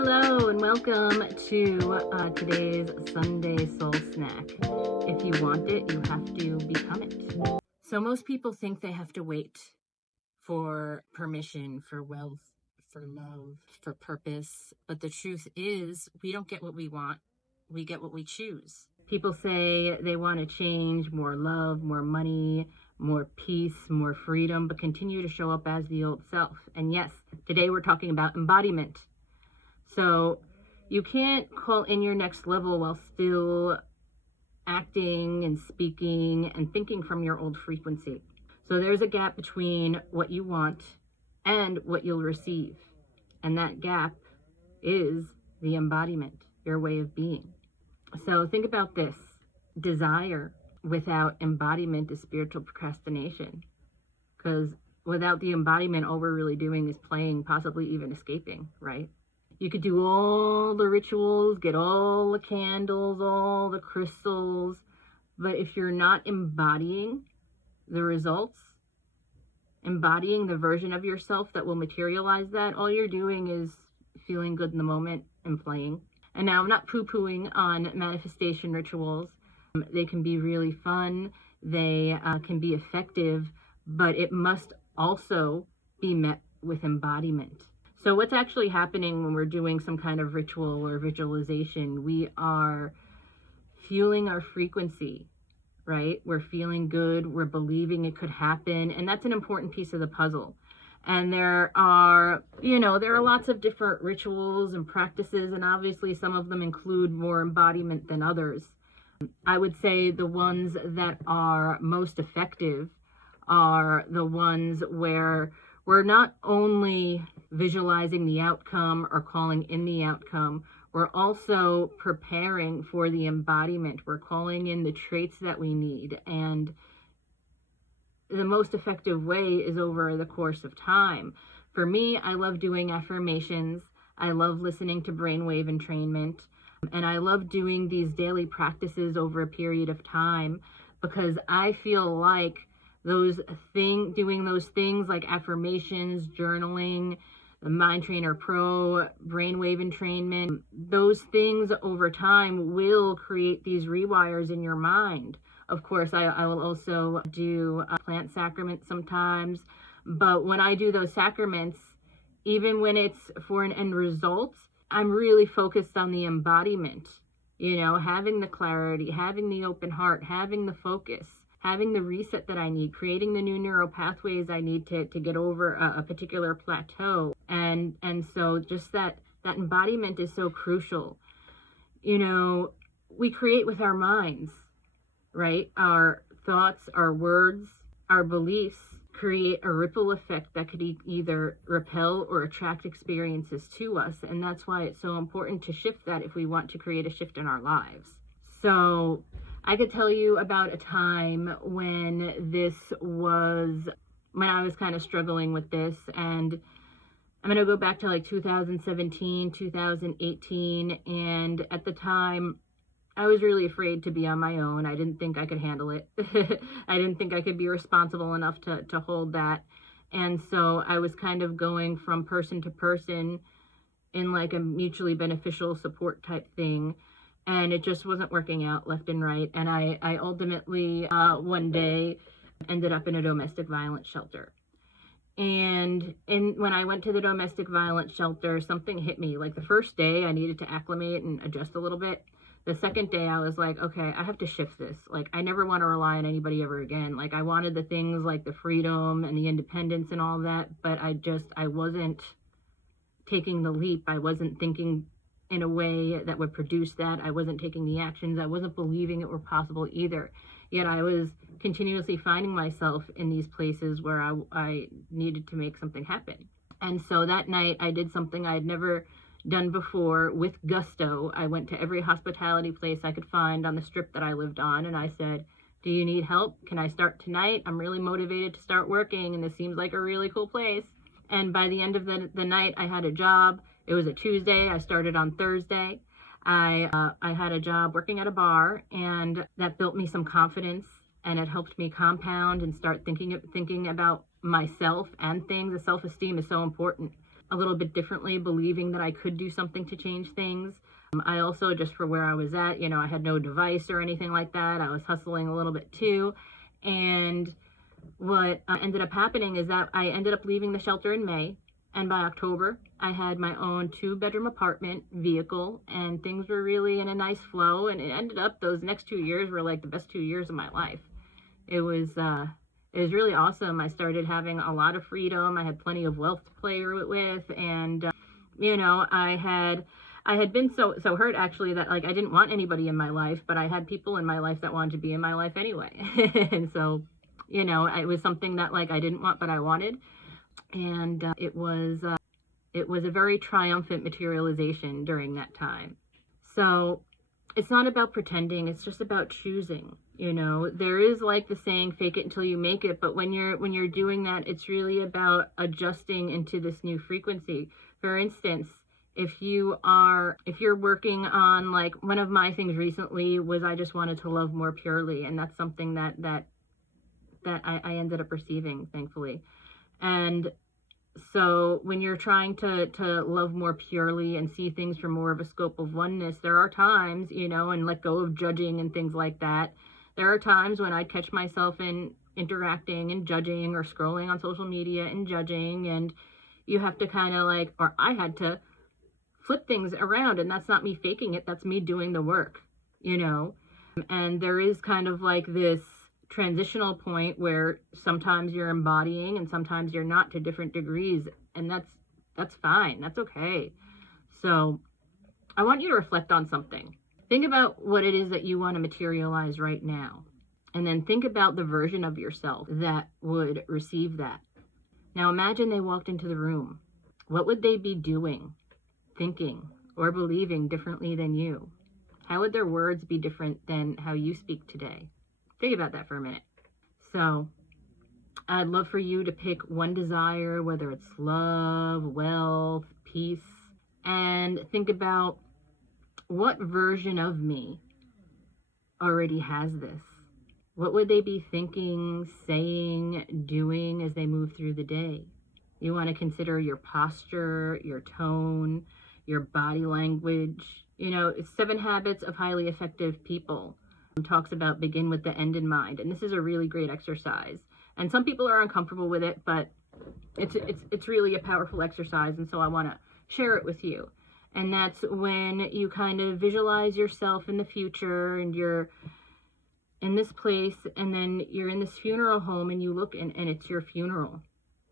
Hello and welcome to today's Sunday Soul Snack. If you want it, you have to become it. So most people think they have to wait for permission, for wealth, for love, for purpose. But the truth is, we don't get what we want. We get what we choose. People say they want to change, more love, more money, more peace, more freedom, but continue to show up as the old self. And yes, today we're talking about embodiment. So you can't call in your next level while still acting and speaking and thinking from your old frequency. So there's a gap between what you want and what you'll receive. And that gap is the embodiment, your way of being. So think about this. Desire without embodiment is spiritual procrastination. Because without the embodiment, all we're really doing is playing, possibly even escaping, right? You could do all the rituals, get all the candles, all the crystals, but if you're not embodying the results, embodying the version of yourself that will materialize that, all you're doing is feeling good in the moment and playing. And now I'm not poo-pooing on manifestation rituals. They can be really fun, they can be effective, but it must also be met with embodiment. So what's actually happening when we're doing some kind of ritual or visualization, we are fueling our frequency, right? We're feeling good, we're believing it could happen, and that's an important piece of the puzzle. And there are lots of different rituals and practices, and obviously some of them include more embodiment than others. I would say the ones that are most effective are the ones where we're not only visualizing the outcome or calling in the outcome, we're also preparing for the embodiment. We're calling in the traits that we need. And the most effective way is over the course of time. For me, I love doing affirmations. I love listening to brainwave entrainment. And I love doing these daily practices over a period of time because I feel like doing those things like affirmations, journaling, the Mind Trainer Pro, brainwave entrainment, those things over time will create these rewires in your mind. Of course, I will also do plant sacraments sometimes, but when I do those sacraments, even when it's for an end result, I'm really focused on the embodiment, having the clarity, having the open heart, having the focus, having the reset that I need, creating the new neural pathways I need to get over a particular plateau. And so just that embodiment is so crucial. We create with our minds, right? Our thoughts, our words, our beliefs create a ripple effect that could either repel or attract experiences to us. And that's why it's so important to shift that if we want to create a shift in our lives. So I could tell you about a time when I was kind of struggling with this, and I'm going to go back to like 2017, 2018, and at the time, I was really afraid to be on my own. I didn't think I could handle it. I didn't think I could be responsible enough to hold that, and so I was kind of going from person to person in like a mutually beneficial support type thing. And it just wasn't working out left and right. And I ultimately, one day, ended up in a domestic violence shelter. And when I went to the domestic violence shelter, something hit me. Like the first day, I needed to acclimate and adjust a little bit. The second day, I was like, okay, I have to shift this. Like, I never want to rely on anybody ever again. Like, I wanted the things like the freedom and the independence and all that, but I wasn't taking the leap. I wasn't thinking in a way that would produce that. I wasn't taking the actions. I wasn't believing it were possible either. Yet I was continuously finding myself in these places where I needed to make something happen. And so that night I did something I had never done before with gusto. I went to every hospitality place I could find on the strip that I lived on, and I said, do you need help? Can I start tonight? I'm really motivated to start working, and this seems like a really cool place. And by the end of the night, I had a job. It was a Tuesday. I started on Thursday. I had a job working at a bar, and that built me some confidence, and it helped me compound and start thinking about myself and things. The self-esteem is so important. a little bit differently, believing that I could do something to change things. I also, just for where I was at, I had no device or anything like that. I was hustling a little bit too. And what ended up happening is that I ended up leaving the shelter in May. And by October, I had my own 2-bedroom apartment, vehicle, and things were really in a nice flow. And it ended up, those next 2 years were like the best 2 years of my life. It was really awesome. I started having a lot of freedom. I had plenty of wealth to play with. And, I had been so hurt actually that like I didn't want anybody in my life, but I had people in my life that wanted to be in my life anyway. And so, it was something that like I didn't want, but I wanted. And it was a very triumphant materialization during that time. So it's not about pretending, it's just about choosing. There is like the saying, fake it until you make it, but when you're doing that, it's really about adjusting into this new frequency. For instance, if you're working on, like, one of my things recently was I just wanted to love more purely, and that's something that I ended up receiving, thankfully. And so when you're trying to love more purely and see things from more of a scope of oneness, there are times, and let go of judging and things like that. There are times when I catch myself in interacting and judging, or scrolling on social media and judging, and you have to kind of or I had to flip things around, and that's not me faking it, that's me doing the work, and there is kind of like this transitional point where sometimes you're embodying and sometimes you're not, to different degrees, and that's fine, that's okay. So I want you to reflect on something. Think about what it is that you want to materialize right now, and then think about the version of yourself that would receive that. Now imagine they walked into the room. What would they be doing, thinking, or believing differently than you? How would their words be different than how you speak today? Think about that for a minute. So I'd love for you to pick one desire, whether it's love, wealth, peace, and think about, what version of me already has this? What would they be thinking, saying, doing as they move through the day? You want to consider your posture, your tone, your body language. It's 7 Habits of Highly Effective People. Talks about begin with the end in mind, and this is a really great exercise, and some people are uncomfortable with it, but it's really a powerful exercise, and so I want to share it with you. And that's when you kind of visualize yourself in the future, and you're in this place, and then you're in this funeral home, and you look, and it's your funeral,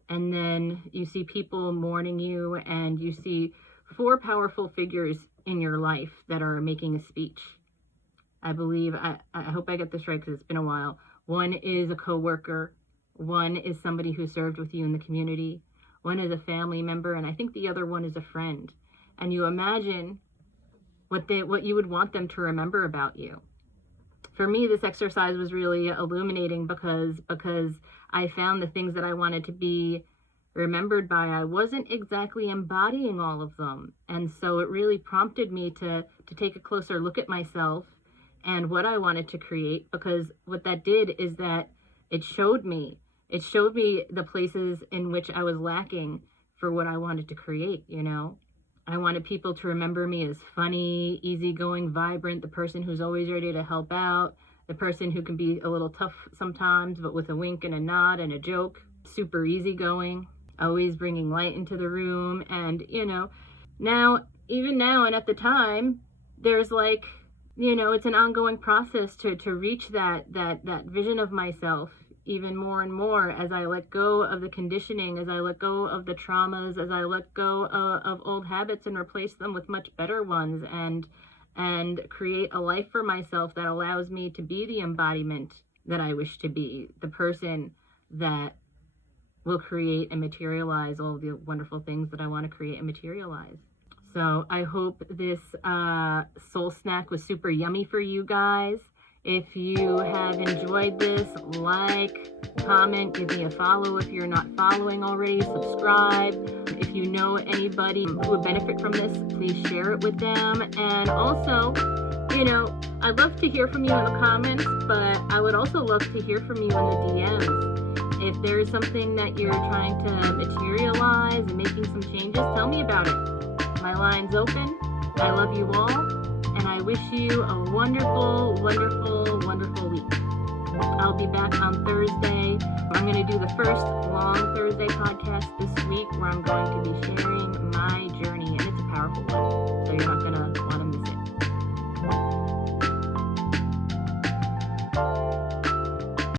and then you see people mourning you, and you see 4 powerful figures in your life that are making a speech. I believe, I hope I get this right because it's been a while. One is a coworker, one is somebody who served with you in the community, one is a family member, and I think the other one is a friend. And you imagine what you would want them to remember about you. For me, this exercise was really illuminating because I found the things that I wanted to be remembered by, I wasn't exactly embodying all of them. And so it really prompted me to take a closer look at myself and what I wanted to create, because what that did is that it showed me the places in which I was lacking for what I wanted to create, I wanted people to remember me as funny, easygoing, vibrant, the person who's always ready to help out, the person who can be a little tough sometimes, but with a wink and a nod and a joke, super easygoing, always bringing light into the room. And, even now and at the time, there's it's an ongoing process to reach that vision of myself even more and more, as I let go of the conditioning, as I let go of the traumas, as I let go of old habits and replace them with much better ones, and create a life for myself that allows me to be the embodiment that I wish to be, the person that will create and materialize all the wonderful things that I want to create and materialize. So I hope this soul snack was super yummy for you guys. If you have enjoyed this, like, comment, give me a follow if you're not following already, subscribe. If you know anybody who would benefit from this, please share it with them. And also, I'd love to hear from you in the comments, but I would also love to hear from you in the DMs. If there's something that you're trying to materialize and making some changes, tell me about it. My line's open. I love you all, and I wish you a wonderful, wonderful, wonderful week. I'll be back on Thursday. I'm going to do the first long Thursday podcast this week where I'm going to be sharing my journey, and it's a powerful one. So you're not